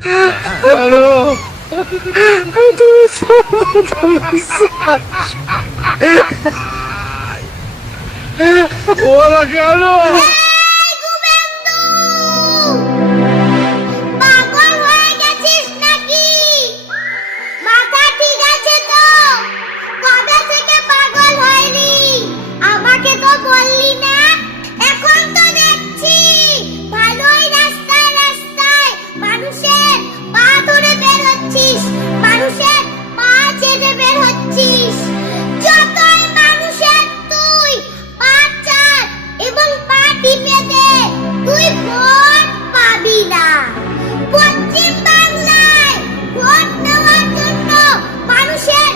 Hello, তুমি ওরা কেন? পাগল হয়ে গেছিস নাকি? মাথা ঠিক আছে তো? কবে থেকে পাগল হয়নি? আমাকে তো বললি না। এখন তো দেখছি ভালোই রাস্তায় রাস্তায় মানুষের পা ধরে বের হচ্ছিস, মানুষের পা চেটে বের হচ্ছিস। যতই মানুষের তুই পা চাট এবং পা টিপে দে, তুই ভোট পাবি না। পশ্চিম বাংলায় ভোট নেওয়ার জন্য মানুষের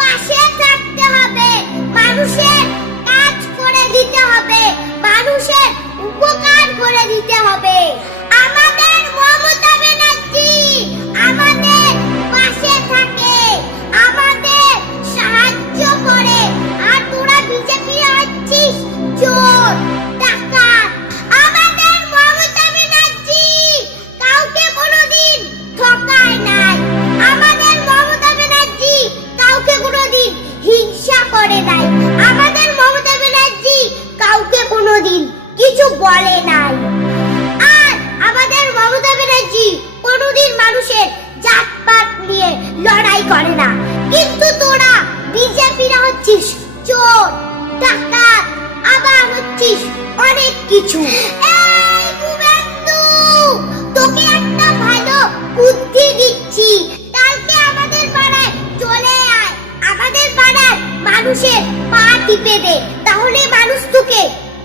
পাশে থাকতে হবে, মানুষের কাজ করে দিতে হবে, মানুষের উপকার করে দিতে হবে। আমাদের মমতা ব্যানার্জি আমাদের পাশে থাকে, আমাদের সাহায্য করে। আর তোরা বিজেপি হচ্ছিস চোর, ডাকাত। আমাদের মমতা ব্যানার্জি কাউকে কোনোদিন ঠকায় নাই। আমাদের মমতা ব্যানার্জি কাউকে কোনোদিন হিংসা করে নাই। আমাদের মমতা ব্যানার্জি কাউকে কোনোদিন কিছু বলে নাই। আর আমাদের মমতা ব্যানার্জি কোনোদিন মানুষের জাতপাত নিয়ে লড়াই করে না। কিন্তু তোরা বিজেপিরা হচ্ছিস চোর, ডাকাত, আবার হচ্ছিস অনেক কিছু। এই শুভেন্দু, তোকে একটা ভালো বুদ্ধি দিচ্ছি। কালকে আমাদের পাড়ায় চলে আয়, আমাদের পাড়ার মানুষের পা টিপে দে, তাহলে মানুষ তোকে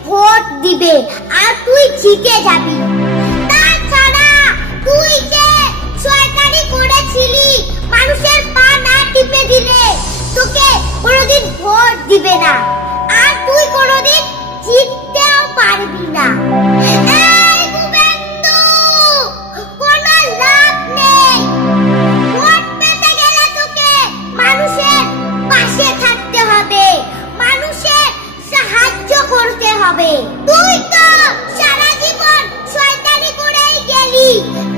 ভোট দিবে আর তুই জিতে যাবি। তাছাড়া তুই যে শয়তানি করেছিলি, মানুষের পা না টিপে দিলে তোকে কোনোদিন ভোট দিবে না, আর তুই কোনোদিন জিততেও পারবি না। এই শুভেন্দু, কোনো লাভ নেই। ভোট পেতে গেলে তোকে মানুষের পাশে থাকতে হবে, মানুষের সাহায্য করতে হবে। তুই তো সারা জীবন শয়তানি করেই গেলি,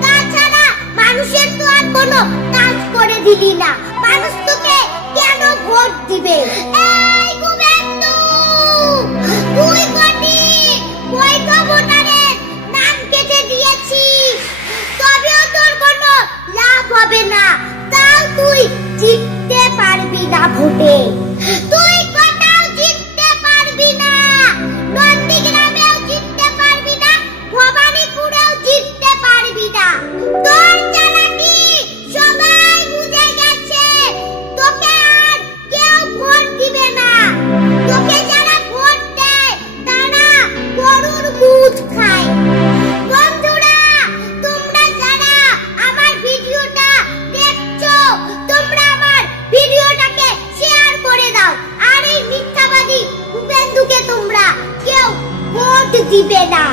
তাছাড়া মানুষের তো আর কোনো কাজ করে দিলি না। মানুষ তোকে কেন ভোট দিবে? এই শুভেন্দু, তুই কটি বৈধ ভোটারের নাম কেটে দিয়েছিস, তবেও তোর কোনো লাভ হবে না। তাও তুই জিততে পারবি না ভোটে। তুই কোথাও জিততে পারবি না, নন্দীগ্রামেও জিততে পারবি না, ভবানীপুরেও জিততে পারবি না। তোর চালাকি সবাই বুঝে গেছে, তোকে আর কেউ ভোট দিবে না। তোকে যারা ভোট দেয় তারা গরুর মুখ খায়। বন্ধুরা, তোমরা যারা আমার ভিডিওটা দেখছো, তোমরা আমার ভিডিওটাকে শেয়ার করে দাও। আর এই মিথ্যাবাদী শুভেন্দুকে তোমরা কেউ ভোট দিবে না।